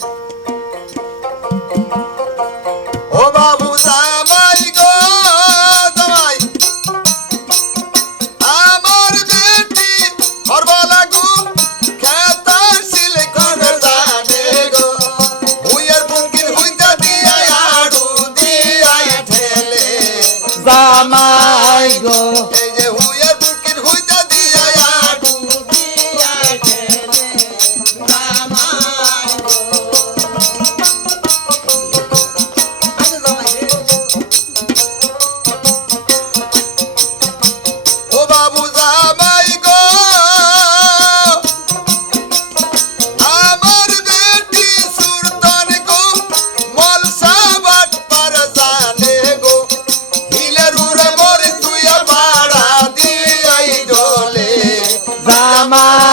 ও ま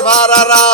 ভাড়ারা